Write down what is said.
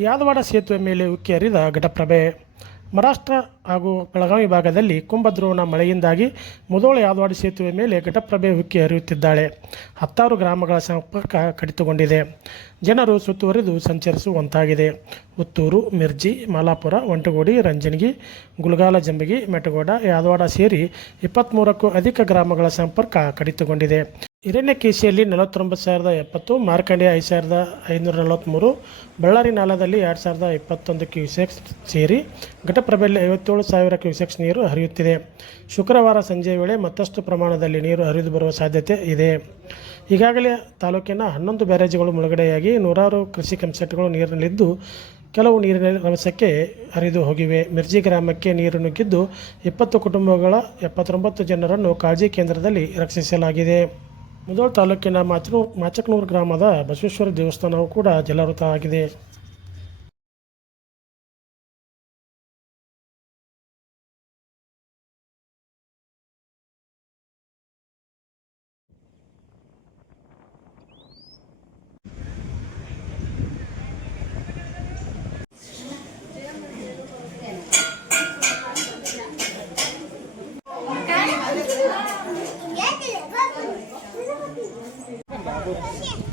ಯಾದವಾಡ ಸೇತುವೆ ಮೇಲೆ ಉಕ್ಕಿ ಹರಿದ ಘಟಪ್ರಭೆ, ಮಹಾರಾಷ್ಟ್ರ ಹಾಗೂ ಬೆಳಗಾವಿ ಭಾಗದಲ್ಲಿ ಕುಂಭದ್ರೋಣ ಮಳೆಯಿಂದಾಗಿ ಮುದೋಳ ಯಾದವಾಡ ಸೇತುವೆ ಮೇಲೆ ಘಟಪ್ರಭೆ ಉಕ್ಕಿ ಹರಿಯುತ್ತಿದ್ದಾಳೆ ಹತ್ತಾರು ಗ್ರಾಮಗಳ ಸಂಪರ್ಕ ಕಡಿತಗೊಂಡಿದೆ. ಜನರು ಸುತ್ತುವರಿದು ಸಂಚರಿಸುವಂತಾಗಿದೆ. ಉತ್ತೂರು ಮಿರ್ಜಿ, ಮಾಲಾಪುರ, ಒಂಟಗೋಡಿ, ರಂಜನಗಿ, ಗುಲ್ಗಾಲ, ಜಂಬಗಿ, ಮೆಟಗೋಡ, ಯಾದವಾಡ ಸೇರಿ ಇಪ್ಪತ್ತ್ಮೂರಕ್ಕೂ ಅಧಿಕ ಗ್ರಾಮಗಳ ಸಂಪರ್ಕ ಕಡಿತಗೊಂಡಿದೆ. ಹಿರಣ್ಯಕೇಶಿಯಲ್ಲಿ ನಲವತ್ತೊಂಬತ್ತು ಸಾವಿರದ ಎಪ್ಪತ್ತು ಮಾರ್ಕಂಡೆ ಐದು ಸಾವಿರದ ಐನೂರ ನಲವತ್ತ್ಮೂರು ಬಳ್ಳಾರಿ ನಾಲದಲ್ಲಿ ಎರಡು ಸಾವಿರದ ಇಪ್ಪತ್ತೊಂದು ಕ್ಯೂಸೆಕ್ಸ್ ಸೇರಿ ಘಟಪ್ರಭೆಯಲ್ಲಿ ಐವತ್ತೇಳು ಸಾವಿರ ಕ್ಯೂಸೆಕ್ಸ್ ನೀರು ಹರಿಯುತ್ತಿದೆ. ಶುಕ್ರವಾರ ಸಂಜೆ ವೇಳೆ ಮತ್ತಷ್ಟು ಪ್ರಮಾಣದಲ್ಲಿ ನೀರು ಹರಿದು ಬರುವ ಸಾಧ್ಯತೆ ಇದೆ. ಈಗಾಗಲೇ ತಾಲೂಕಿನ ಹನ್ನೊಂದು ಬ್ಯಾರೇಜ್ಗಳು ಮುಳುಗಡೆಯಾಗಿ ನೂರಾರು ಕೃಷಿ ಕಂಸೆಟ್ಗಳು ನೀರಿನಲ್ಲಿದ್ದು ಕೆಲವು ನೀರಿನ ರಭಸಕ್ಕೆ ಹರಿದು ಹೋಗಿವೆ. ಮಿರ್ಜಿ ಗ್ರಾಮಕ್ಕೆ ನೀರು ನುಗ್ಗಿದ್ದು ಇಪ್ಪತ್ತು ಕುಟುಂಬಗಳ ಎಪ್ಪತ್ತೊಂಬತ್ತು ಜನರನ್ನು ಕಾಳಜಿ ಕೇಂದ್ರದಲ್ಲಿ ರಕ್ಷಿಸಲಾಗಿದೆ. ಮುದೋಳ್ ತಾಲೂಕಿನ ಮಾಚನೂ ಮಾಚಕನೂರು ಗ್ರಾಮದ ಬಸವೇಶ್ವರ ದೇವಸ್ಥಾನವು ಕೂಡ ಜಲಾವೃತ ಆಗಿದೆ 再见